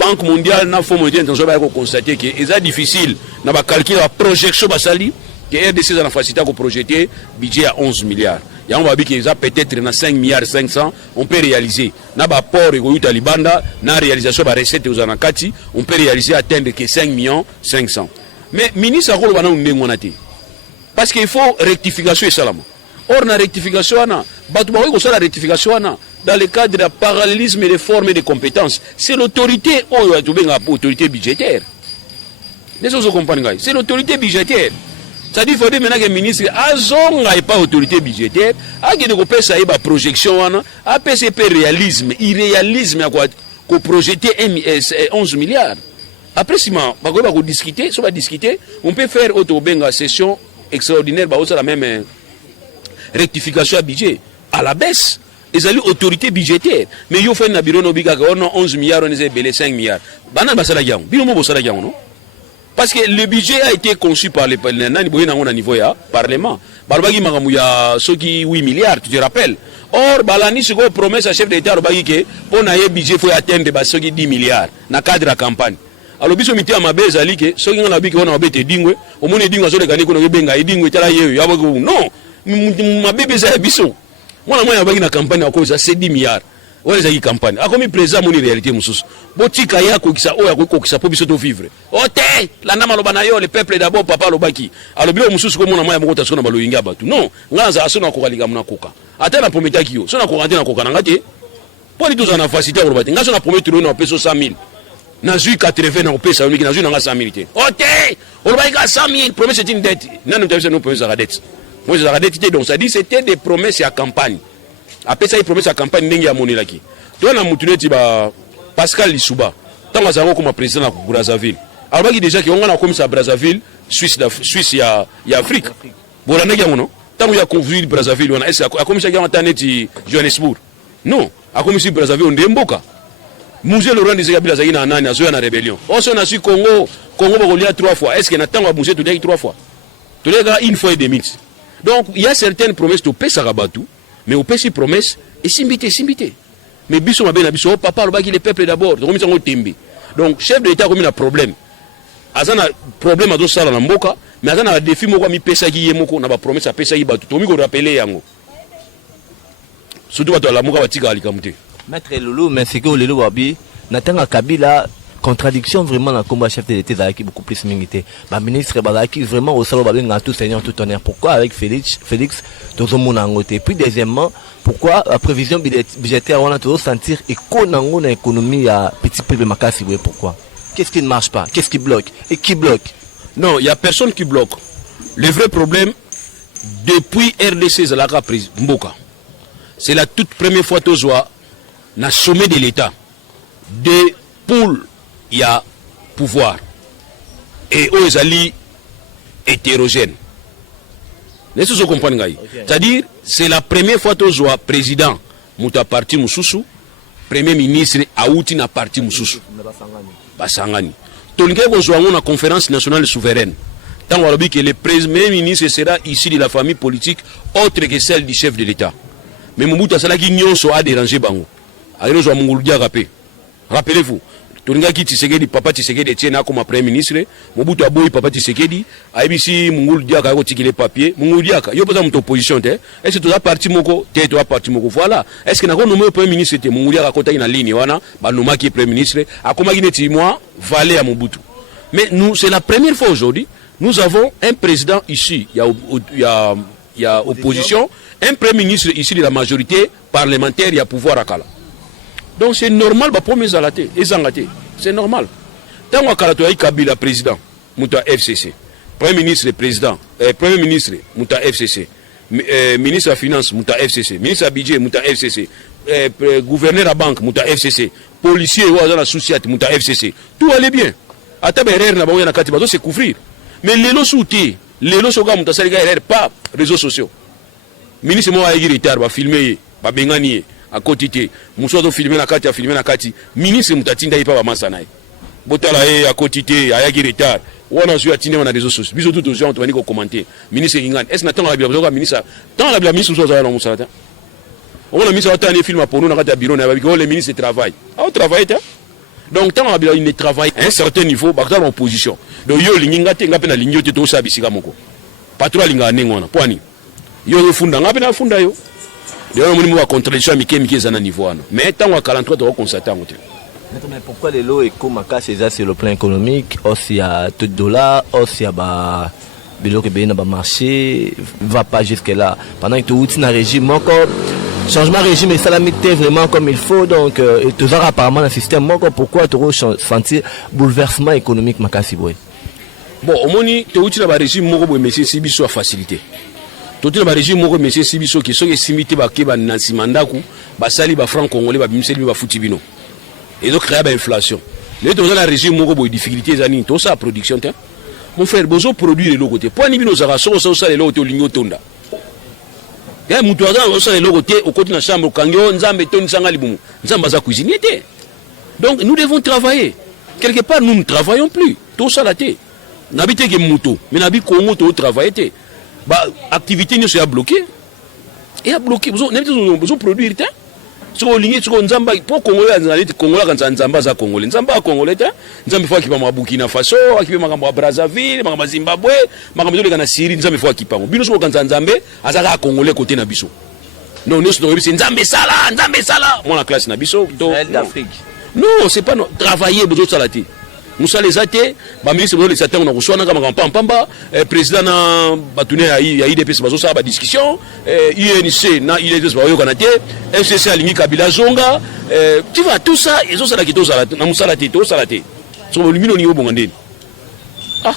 Banque mondiale na Fonds monétaire international ba constater que c'est difficile na ba calculer la projection ba sali que RDC a la facilité à projeter budget à 11 milliards. Il y a peut-être 5 milliards 500, on peut réaliser. Na ba port et Talibanda, na réalisation ba recette aux anakati, on peut réaliser atteindre que 5 millions 500. Mais ministre a rôle ndengonate. Parce qu'il faut rectification et salam. Or na rectification na, batu ba ko sala rectification na dans le cadre de parallélisme et de formes et de compétences. C'est l'autorité autorité budgétaire. Les autres comprennent, c'est l'autorité budgétaire. C'est-à-dire il faut dire maintenant que le ministre a pas autorité budgétaire, a que ça ba projection a PCP réalisme, irréalisme à quoi qu'on projeter 11 milliards. Après si on va discuter, on peut faire autre session extraordinaire bah la même rectification à budget à la baisse. Ils ont l'autorité budgétaire. Mais ils ont fait un bureau on a 11 milliards, on a 5 milliards. Non? Parce que le budget a été conçu par le niveau du Parlement. Il y a 8 milliards, tu te rappelles. Or, il y a une promesse à chef d'État que pour un budget, il faut atteindre 10 milliards dans le cadre de la campagne. Alors, si on a ma base, ceux qui ont la on a été dingwe, au moins dingwe, sur les gagner qu'on a benga, dingwe, non, ma bébé, c'est biso. Moi, je suis en campagne à cause de 10 milliards. On est en campagne. A comme présent mon réalité mususu. Botika ya ko kisa oya ko kisa po biso to vivre. Ote, la nama lobana yo le peuple d'abord papa lobaki. Alors bilo mususu ko mona moya moko tasona baloyinga batu. Non, ngaza asona ko kalika muna koka. Ata na prometaki yo. Sona ko rentrer na koka ngati. Pour les 12 ans na facilité ko robati. Ngaza na promettre no peso 100,000. Na zui 80 na pesa uniki na zui na 100,000 te. Ote, on va y 100,000 promesse c'est une dette. Nanu tavisa no promesse à dette. Moi la dette donc ça dit c'était des promesses à campagne. Après ça, il promet sa campagne ndenge ya monelaki. Toi na mutuneti ba Pascal Lissouba. Tant que comme président de Brazzaville. Alors il déjà qui on a comme ça Brazzaville, Suisse ya Afrique. Bon la ndenge non. Tant qu'il y a conflit Brazzaville, on a est-ce a comme ça qui en taneti Johannesburg. Non, a comme si Brazzaville on demboka. Musée Laurent disait Kabila zaki na nani azoya na rébellion. On s'en a su Congo bakolia 3 fois. Est-ce que na tango musée tout 3 fois. Tout les une fois et demi. Donc il y a certaines promesses to pesa rabatu. Mais au pays promesse et simbité. Mais biso ma bien biso papa le baki les peuples d'abord. Donc chef de l'État comme un problème. Azana problème à do sala na mboka, mais azana défi moko mi pesa ki yemoko na ba promesse a pesa ki batu. To mi ko rappeler yango. Surtout bato la moka batika alikamute. Maître Lulu, mais c'est que le Lulu wabi natanga Kabila contradiction vraiment dans le combat chef de l'État qui beaucoup plus milité. Ma ministre Bazaki vraiment au salon dans tout seigneur tout honneur. Pourquoi avec Félix dans un monde en côté. Puis deuxièmement, pourquoi la prévision budgétaire on a toujours sentir économie dans l'économie à petit peu de Makassi. Pourquoi? Qu'est-ce qui ne marche pas? Qu'est-ce qui bloque? Et qui bloque? Non, il n'y a personne qui bloque. Le vrai problème depuis RDC Zalaka Mboka. C'est la toute première fois que tu vois dans le sommet de l'État de poules il y a pouvoir et aux alliés hétérogènes. Laissez-vous comprendre. C'est-à-dire, c'est la première fois que je vois président Mouta Parti Moussoussou, premier ministre Aouti na Parti Moussoussou. Basangani. Tonke qu'on soit en conférence nationale souveraine. Tant que le premier ministre sera issu de la famille politique autre que celle du chef de l'État. Mais Mouta Salaki Nyon soit dérangé Bango. Alors, je vais rappelez-vous. Tongaki Tshisekedi papa Tshisekedi tiena comme premier ministre Mobutu aboyi papa Tshisekedi aibisi Mungulu Diaka ko tikile papier Mungulu Diaka yo poza muto opposition te est-ce que tu as parti moko te to parti moko voilà est-ce que na ko nommé premier ministre te Mungulu Diaka ko ta ina ligne wana ba nomaki premier ministre akomaki neti moi valet à Mobutu. Mais nous c'est la première fois aujourd'hui nous avons un président ici il y a opposition un premier ministre ici de la majorité parlementaire il y a pouvoir à Kala. Donc c'est normal, c'est normal. Tant que Kabila président, Mouta FCC, Premier ministre président, Premier ministre Mouta FCC, ministre de la Finance Mouta FCC, ministre de budget Mouta FCC, gouverneur de la banque Mouta FCC, policier ou agent associé Mouta FCC, tout allait bien. À tabayer na baoya na katibato c'est couvrir. Mais les lots soutis, les lots soga Mouta Saliga pas réseaux sociaux. Ministre moi a retard, va filmer, va bengani. À côté, Moussa filmé na kati, a filmé na kati. Ministre Moutatinda ipa masanaï. Botala à côté, a yagi retard. On a joué à Tine, on a des réseaux sociaux. Bisous tout aux gens, on va commenter. Ministre Gingan, est-ce que n'a la ministre? Tant la ministre soit dans Moussa. On a mis un film pour nous, on a un bureau, les ministres travaillent. On travaille, donc tant il travaille à un certain niveau, dans l'opposition. Donc yo linga te ngapena linyo te to sabisika moko. Patro linga nengona, poani. Yo funda ngapena funda yo. On a contradiction à niveau. Mais tant que 43 doit constater. Mais pourquoi les lots éco-macas, c'est sur le plan économique, aussi à tout dollar, aussi à le marché, ne va pas jusque-là. Pendant que tu as un régime encore, changement de régime et salamité vraiment comme il faut, donc tu as apparemment un système, pourquoi tu as senti bouleversement économique Makassi? bon omoni teuti na ba régime moko boye monsieur Sibiso a facilité teuti na ba régime moko monsieur Sibiso qui soki simité ba keba na simandaku ba sali ba franc congolais ba bimiseli ba futi bino et donc créer ba inflation les dans la régime moko boye difficulté zani to sa production te mon frère bozo produire le côté point ni bino zaka so ça le côté lingo tonda ya mutu aza so le côté au côté na chambre kangyo nzambe toni sanga libumu nzamba za cuisinier te donc nous devons travailler quelque part nous ne travaillons plus tout ça la te n'habite que mutu mais n'habite Congo to travailler ba activité ne soit bloquée et a bloqué besoin produire te so lingi so nzamba pour Congolais azali Congolais kan nzamba za Congolais nzamba Congolais te nzamba faut kipa Burkina Faso akipa makambo Brazzaville makambo Zimbabwe makambo to kana Syrie nzamba faut kipa bino so kan nzambe azaka Congolais côté na biso non nous no c'est nzambe sala moi la classe na biso do d'Afrique non c'est pas non travailler besoin ça la te Moussa les athées, bah ministre les athées on a reçu un gamin pamba, président na batuné à IDPS bazo ça ba discussion, UNC na IDPS bayo kanate, FCC aligné Kabila Zonga, tu vois tout ça ils ont ça la kito ça na Moussa la tête, tout ça la tête. Sur le milieu niveau bongandé. Ah,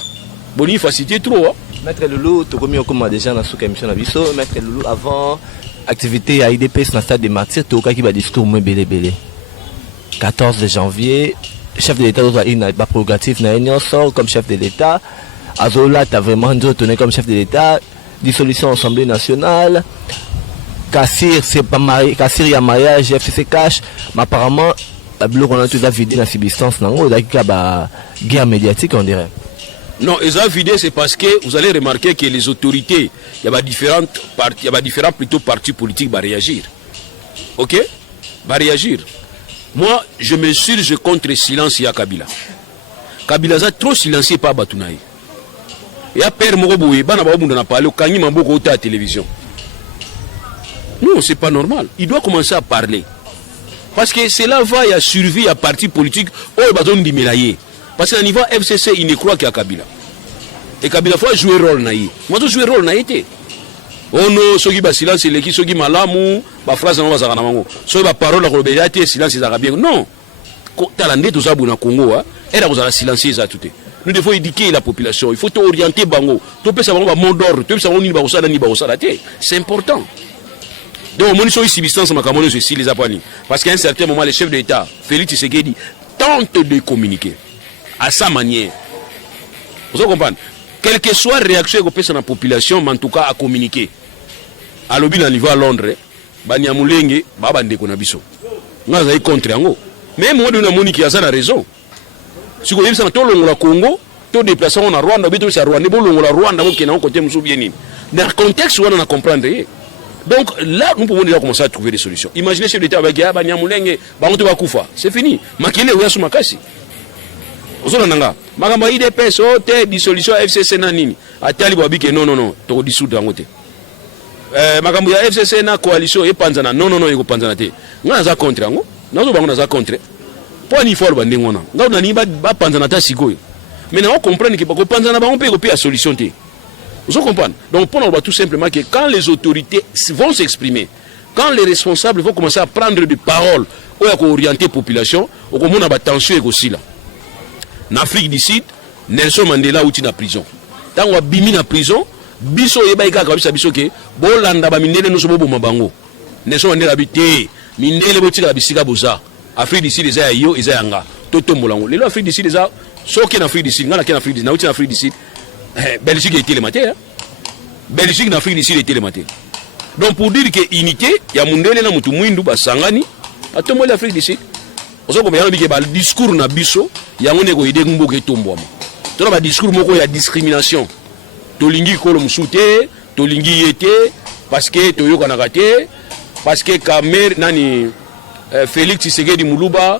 boni facilité trop hein. Maître Loulou, tu commis comme déjà dans sous émission na biso, Maître Loulou avant activité à IDPS na stade des martyrs, tu au qui va discours moins belé. 14 janvier chef de l'État n'a pas prérogative comme chef de l'État. Azola t'as vraiment donné comme chef de l'État. Dissolution Assemblée nationale. Kassir c'est pas marié. Kassir y a mariage. FCC cash. Mais apparemment la bloc on a tout vidé dans substance. Non, il y a guerre médiatique on dirait. Non, ils ont vidé c'est parce que vous allez remarquer que les autorités, il y a différentes parties, il y a différents plutôt partis politiques va réagir. Ok, va réagir. Moi, je m'insurge contre silence à Kabila. Kabila a trop silencieux par Batounaï. Et à Père Moroboué, Bana Babounda n'a parlé, Kangi Mamboko à la télévision. Non, c'est pas normal. Il doit commencer à parler. Parce que cela va y a survie à parti politique, où il va donner des parce qu'à niveau FCC, il ne croit qu'à Kabila. Et Kabila faut jouer rôle naï. Moi, je joue rôle naïté. Oh non, ceux qui ont silence, c'est les qui sont malamu, ma phrase non va s'arranger mango. Ceux qui parole la colobéliate, silence c'est arabien. Non. Talendé tout ça pour le Congo, elle a besoin de silencier ça tout. Nous devons éduquer la population. Il faut orienter bango. Tu peux savoir le monde d'ordre. Tu peux savoir ni baosa ni baosa la té. C'est important. Donc mon ici substance ma camono ceci les apani. Parce qu'à un certain moment le chef de l'État, Félix Tshisekedi, tente de communiquer à sa manière. Vous comprenez? Quelle que soit la réaction que peut la population, mais en tout cas à communiquer. À l'objet d'un niveau à Londres, Banyamulenge, Babande Konabiso. Nous avons contre Ango. Mais moi, nous avons qui a ça la raison. Si vous avez ça, tout le Congo, tout déplacement en Rwanda, tout ça Rwanda, le Rwanda, qui est en côté Moussoubieni. Dans le contexte, on a compris. Donc là, nous pouvons déjà commencer à trouver des solutions. Imaginez le chef d'État avec Banyamulenge, Bankoufa. C'est fini. Makele ou Yasumakasi. Ozonanga magamba IDPS ote dissolution FCC na nini atali bobike non to dissoudre ngote magambo ya FCC na coalition e panzana non eko panzana te ngana za contre ngo nazo bango na za contre po ni fort bande ngona ngao na ni ba panzana ta sikoyo mais na on comprendre que ba ko panzana ba on peut copier la solution te vous comprenez donc pour nous tout simplement que quand les autorités vont s'exprimer quand les responsables vont commencer à prendre des paroles ou à orienter population au comment na ba tension et aussi là. En Afrique du Sud, Nelson Mandela outi na prison. Tant on bimi na prison, biso yeba ika kabisa biso ke bolanda ba mindele no so bobo mabango. Nelson Mandela bité, mindele boti ka bisika boza. Afrique du Sud eza yo eza yanga. Toto molango. Lelo Afrique du Sud eza soki na Afrique du Sud, ngala ke na Afrique du Sud, na outi na Afrique du Sud. Belgique était le matin. Belgique na Afrique du Sud était le matin. Donc pour dire que unité, ya mundele na mutu mwindu basangani, atomo l'Afrique du Sud. Oso ko bayano bike ba discours na biso yango ne ko ide ngumbo ke tombwama to na ba discours moko ya discrimination to lingi ko lo musute to lingi yete parce que to yoka na kate parce que Kamer nani Félix Tshisekedi Muluba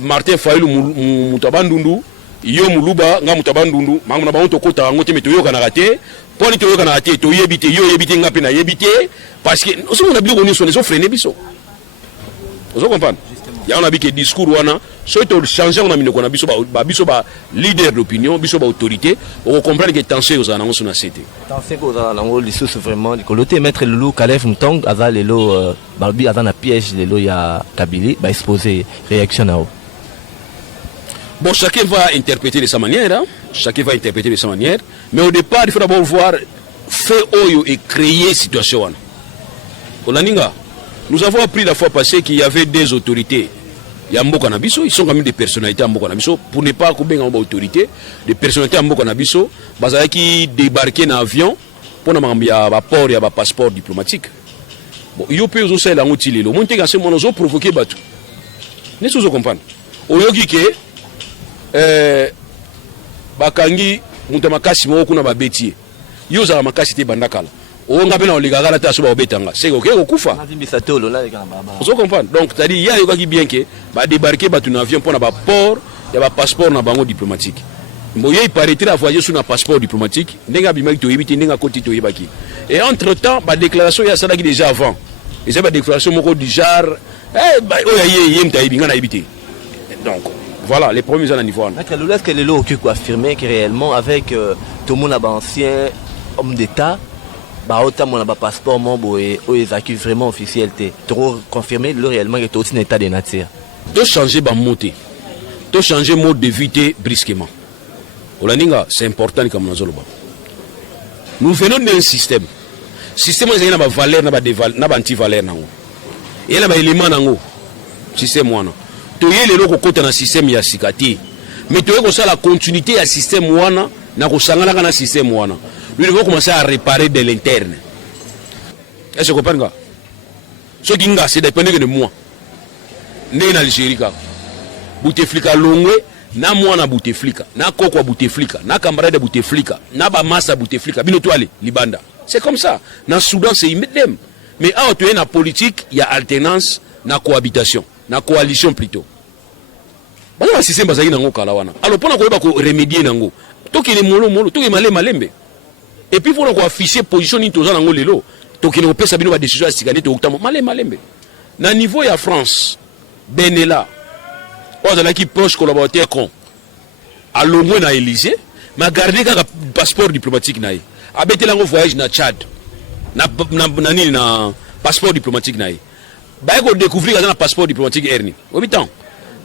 Martin Fayulu mutabandundu yo Muluba nga mutabandundu mangu na ba to kota ngo te to yoka na kate poni to yoka na kate to yebite yo yebite ngapi na yebite parce que oso on a bien connu son les freiner biso oso comprendre. Il y a un discours wana soit on change on a mis qu'on a biso ba leader d'opinion biso ba autorité on comprend que tension aux annonces na cité tension aux annonces les sources vraiment du côté Maître Loulou Kalef Mtong ava lelo balbi ava na piège lelo ya Kabila ba exposer réaction nao Bon, chacun va interpréter de sa manière, hein? Chacun va interpréter de sa manière, mais au départ, il faut d'abord voir fait Oyo et créer situation. Olaninga, nous avons appris la fois passée qu'il y avait des autorités. Il y a Mboka Nabiso, ils sont quand même des personnalités à Mboka Nabiso, pour ne pas couper en autorité, des personnalités à Mboka Nabiso, qui débarquaient dans l'avion pour un port et un passeport diplomatique. Bon, il y a peu aussi la montée, le monté à ce moment nous ont provoqué Batou. N'est-ce pas comprendre? Au yogi que Bakangi, Muntamakasi, Mokuna Babeti, Yosa Makasi Bandakala. On a bien les gars là sur Betanga. C'est ok au Koufa. Vous comprenez? Donc, c'est-à-dire, il y a des gens qui bien que débarquer dans un avion pour un port, il y a un passeport dans un diplomatique. Il paraîtrait à voyager sur un passeport diplomatique. Et entre-temps, la déclaration, il y a ça qui déjà avant. Et c'est une déclaration du genre, donc, voilà, les premiers années niveau. Est-ce que les lots ont affirmé que réellement, avec tout le monde ancien homme d'État, autant mon passeport mon et ils vraiment officiel trop confirmé le réellement que aussi un état de nature. De changer ba monter. De changer mode de vie brusquement. Olaninga, c'est important comme nous allons. Nous venons d'un système. Système il y a valeur na ba anti-valeur nango. Il y a ba élément nango. Système wana. To yele loko kota na système ya sikati. Mais to yeko ça la continuité ya système wana na ko sangana na système wana. Nous devons commencer à réparer de l'interne. Est-ce que vous comprenez? Ce qui est dépendant de moi. Né en Algérie, Bouteflika Longwe, na moi na Bouteflika, na Kokwa Bouteflika, na camarade Bouteflika, na Bamassa Bouteflika, Binotoile, Libanda. C'est comme ça. Dans le Soudan, c'est immédiat. Mais à tu es dans politique, il y a alternance, na cohabitation, na coalition plutôt. Alors, si c'est basé dans le Kalawana. Alors, pour remédier dans le tout qui est molo, tout qui est malembe. Et puis, il faut afficher position ni tous en lelo. Donc, il faut savoir décision à Sigane to octobre. Malembe. Na niveau ya France, Benela, on a qui proche collaborateur con. À l'ombre na Élysée, mais garder un passeport diplomatique naï. Abete lango voyage na Tchad. Na passeport diplomatique naï. Bah, il faut découvrir un passeport diplomatique erni. Obitan.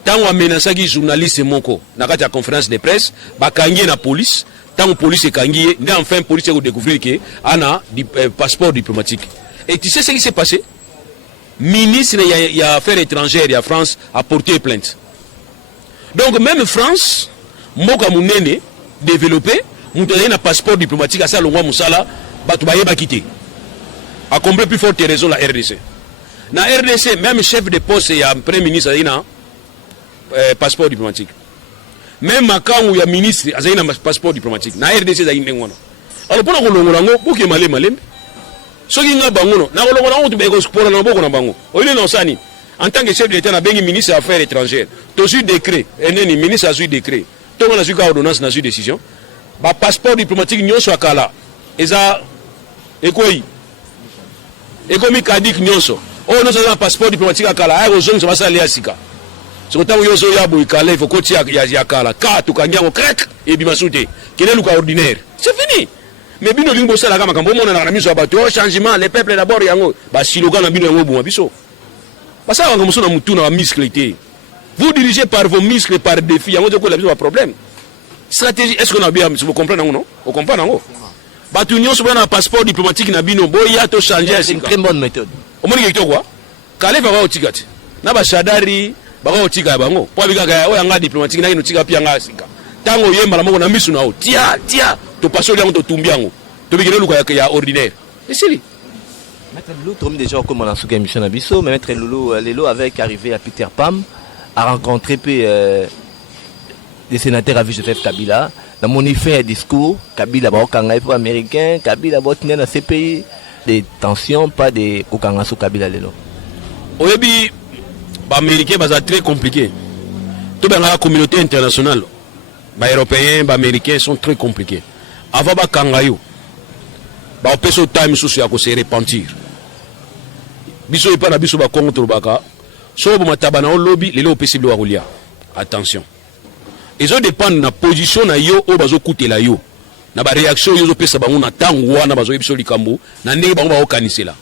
Tant on menace qui journaliste monko. Na kati ya conférence de presse, ba kangi na police. Tant que police est kangié, enfin police a découvert que a un passeport diplomatique. Et tu sais ce qui s'est passé? Ministre des Affaires étrangères de France a porté plainte. Donc même France, Moka Mounene, développé, Mounene un passeport diplomatique à Salongwa Moussala, Batoubaye Bakité. A compris plus forte raison la RDC. Na RDC, même chef de poste et un premier ministre a un passeport diplomatique. Même quand il y a ministre, il y a un passeport diplomatique. Na RDC, il y a un alors pour nous, pour que malé malé, ce qui est bangono, na kolongolango tu bego pour na boko na bango. Oile non sani. En tant que chef de l'État, na bengi ministre des Affaires étrangères. To su décret, enneni ministre a su décret. To na su ka ordonnance na su décision. Ba passeport diplomatique nyonso akala. Eza ekoi. Ekomi kadik nyonso. Oh non ça passeport diplomatique akala. Ay ozongi ça va saler asika. C'est autant que vous avez calé, il faut que tu aies kala. Car tu as crack et bimasouté. Quel est le cas ordinaire? C'est fini. Mais bino limbo ça la gamme quand on a mis sur bateau changement les peuples d'abord yango. Bah si le gars na bino yango bon biso. Parce que comme ça na mutu na musclité. Vous dirigez par vos muscles par défi yango de quoi la problème. Stratégie est-ce qu'on a bien vous comprenez non? Vous comprenez non? Bah tu union sur un passeport diplomatique na bino boya to changer. C'est une très bonne méthode. Au moins que quoi? Calé va au tigati. Na ba shadari bako tika bango po bika oya nga diplomatique na tika pia nga sika tango yemba la moko na misu na o tia to paso yango to tumbiango to bikele luka ya ordinaire et c'est lui Maître Loulou tourne déjà comme on a sous émission na biso mais Maître Loulou Lelo avec arrivé à Peter Pam a rencontré des sénateurs avec Joseph Kabila dans mon fait un discours Kabila ba okanga pour américain Kabila ba tenir dans ces pays des tensions pas des okanga sous Kabila Lelo oyebi les Américains sont très compliqués. Toute la communauté internationale, les Européens, les Américains sont très compliqués. Avant les Kangayo, on peut se se repentir. Biso ipa na biso ba contre baka. So bo matabana o lobby lelo possible wa kulia. Attention. Ils ont dépend na position na yo o bazo kutela yo. Na ba réaction yo zo pesa bango na tango wana bazo biso likambo na ndenge bango ba okanisela.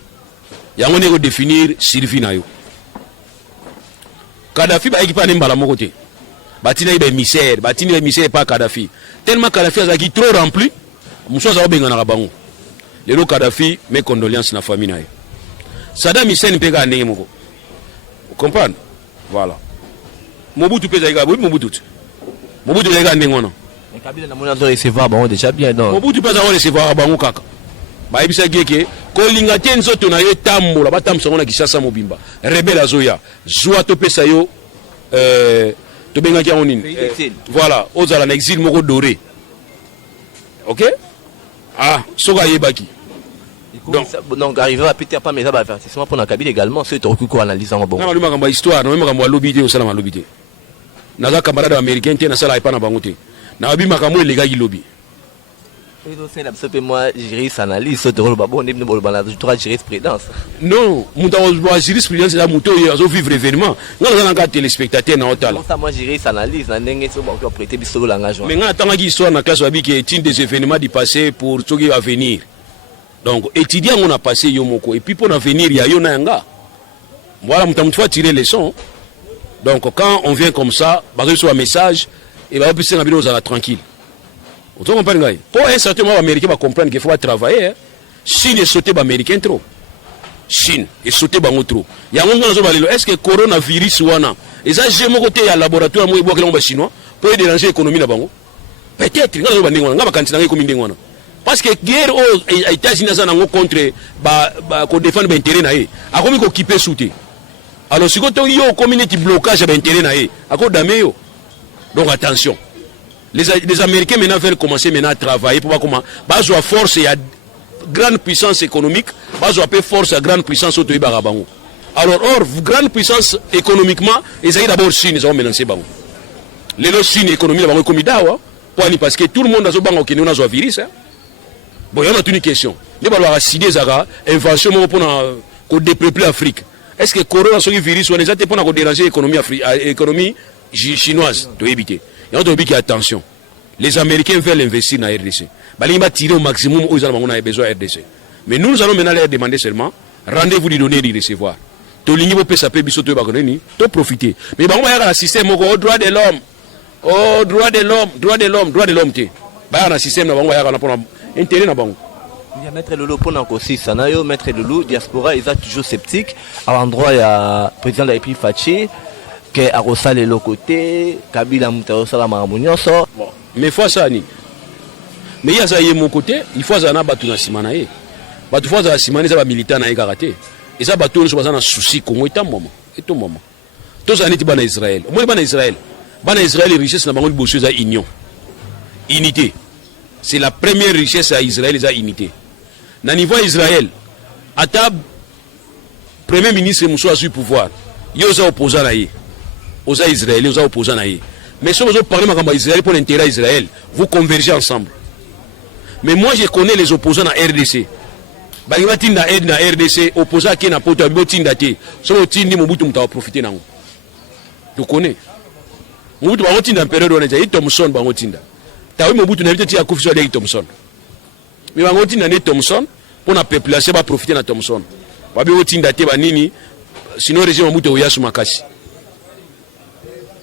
Yango ne ko définir Sylvie na yo. Kadhafi ba ekipa ne mbala moko te. batina ibe misère batina misère pas Kadhafi tellement Kadhafi azaki trop rempli muso za obenga na bango lelo Kadhafi mes condoléances na famille na ye Saddam Hussein pega ndenge moko comprendre voilà Mobutu pesa ika Mobutu ika ndenge wana Kabila na mona zo recevoir bango déjà bien donc Mobutu pesa zo recevoir bango kaka ba ibisa geke ko linga te nzoto na ye tambola batamsa ngona Kishasa mobimba rebelle azoya zwa to pesa yo to benga ki onini voilà ozala na exil moko doré OK soka yebaki donc arriver à Peter Pan mais ça va avertissement pour na Kabila également c'est tout ko analyse en bon na maluma kamba histoire na makambo ya lobby te osala malobi te naza camarade américain te na sala ipa na bango te na abi makambo elega ki lobby c'est la seule moi juriste analyse ce rôle bon ne bon la jurisprudence non muta wa jurisprudence la muto yo zo vivre événement ngala na ka téléspectateur na hôtel ça moi juriste analyse na ndenge so bon prêter biso l'engagement mais ngala tanga ki histoire na classe wabi qui est des événements du passé pour ceux qui va venir donc étudiant on a passé yo moko et puis pour l'avenir il y a yo na yanga voilà muta mutu tirer leçon donc quand on vient comme ça ba reçoit un message et ba opérer na bino za tranquille. Vous comprenez? Pour un certain moment, les Américains vont comprendre qu'il faut travailler. Chine est sauté les Américains trop. Chine est sauté trop. Il y a un moment où est-ce que le coronavirus ils ont jamais côté à laboratoire où chinois pour déranger l'économie là-bas. Peut-être parce que guerre aux États-Unis contre défendre l'intérêt naé. A comme occupé sauté. Alors si quand il y a un community blocage à l'intérêt naé, à cause d'améo. Donc attention. Les Américains maintenant veulent commencer maintenant à travailler pour voir comment base à force et à grande puissance économique, base à force à grande puissance auto barabango. Alors grande puissance économiquement, ils ont d'abord Chine, ils ont menacé bango. Les Chine économie là bango comme dawa, parce que tout le monde a zo bango qui nous a virus hein. Bon, il y a une question. Ne pas avoir sidé zara invention pour na dépeupler l'Afrique. Est-ce que corona ce virus on les a pour na déranger l'économie chinoise de éviter. Et on doit dire attention. Les Américains veulent investir dans la RDC. Ils vont tirer au maximum où ils ont besoin de RDC. Mais nous allons maintenant leur demander seulement rendez-vous de donner et de recevoir. Tout le monde peut s'appeler bisoto bagoneni, tout profiter. Mais bon, il y a un système au droit de l'homme. Oh, droit de l'homme. Il y a un système qui a intérêt dans il y a Maître Lolo pour aussi, Sanayo, Maître Lolo, diaspora, ils sont toujours sceptiques. À l'endroit, il y a le président de la République Fachi. Que Arosa le côté Kabila Mutarosa la Maramounion sort mais faut ça ni mais il y a ça mon côté il faut ça na batu na simana e batu faut ça simana ça ba militant na karaté et ça batu no ça na souci Congo et tout moment tous aniti bana Israël moi bana Israël richesse na bango liboso za union unité c'est la première richesse à Israël za unité na niveau Israël ata premier ministre Moussa a su pouvoir yo za opposant na ye aux Israéliens, aux opposants. Mais si vous parlez d'Israël pour l'intérêt d'Israël, vous convergez ensemble. Mais moi, je connais les opposants à RDC. Ils na RDC, opposants qui n'a pas de tindate. Si vous tindez, Mobutu va profiter. Tu connais. Mobutu va tinda en période où on est Thomson va tinda. T'as vu Mobutu n'a pas dit à Koufisou avec Thomson. Mais va tinda ne Thomson pour la population va profiter de Thomson. Va bien tindate va nini. Sinon le régime Mobutu va makasi.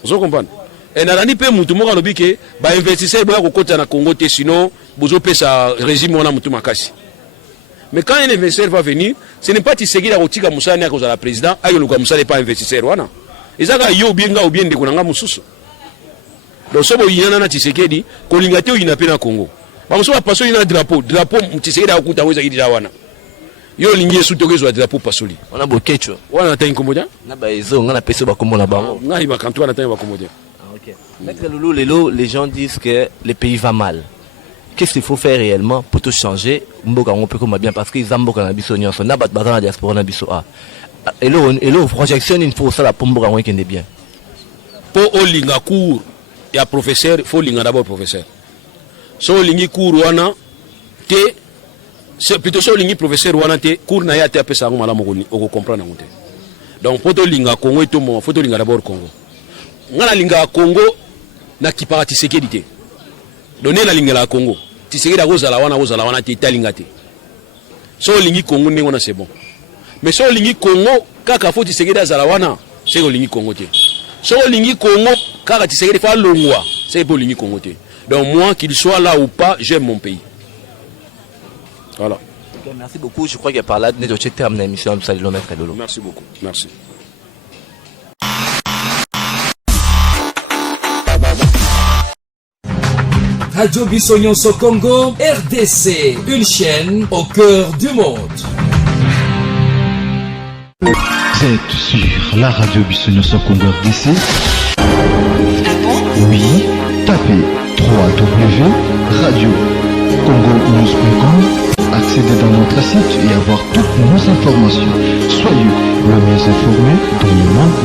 Vous comprenez? Et dans l'année, mutu moka lobi ke ba investisseur ba ko kota na Congo te sinon bozo pesa régime wana mutu makasi. Mais quand un investisseur va venir, ce n'est pas Tshisekedi la kotika musana ko za la président, ayo luka musala pas investisseur wana. Ezaka yo bienga ou bien de kunanga mususu. Donc sobo yina na Tshisekedi ko lingate o yina pe na Congo. Ba muso ba paso yina drapeau Tshisekedi akuta weza kidi wana. Yo lingi sutokezo wa drapeau pasoli. On a bokecho. Wana ta inkomoja? Na ba ezo ngana pese ba komona bango. Ngai ba kantu na ta ba komoja. OK. Maître Loulou, les gens disent que le pays va mal. Qu'est-ce qu'il faut faire réellement pour tout changer? Mboka on peut comme bien parce qu'ils amboka na biso nyonso na bat na diaspora na biso a. Et là projection il faut ça la pomboka on kende bien. Pour olinga cours ya professeur, faut linga d'abord professeur. So lingi cours wana te c'est plutôt so lingi professeur wana te cours na ya te apesa ngo mala mokoni oko comprendre ngote. Donc pour to linga Congo to mo faut to linga d'abord Congo. Ngala linga Congo na kipara Tshisekedi te. Donner la linga la Congo. Tshisekedi ozala wana te talinga te. So lingi Congo ndenge wana c'est bon. Mais so lingi Congo kaka faut Tshisekedi azala wana c'est lingi Congo te. So lingi Congo Car Tshisekedi fait longwa, c'est pour l'Uni Congo. Donc moi, qu'il soit là ou pas, j'aime mon pays. Voilà. Okay, merci beaucoup. Je crois qu'il y a par là de terme l'émission. Merci beaucoup. Merci. Radio Bissonyonso Congo, RDC, une chaîne au cœur du monde. Vous êtes sur la radio Bissonyonso Congo RDC. Oui, tapez www.radiocongonews.com, accédez dans notre site et avoir toutes nos informations. Soyez le mieux informé dans le monde.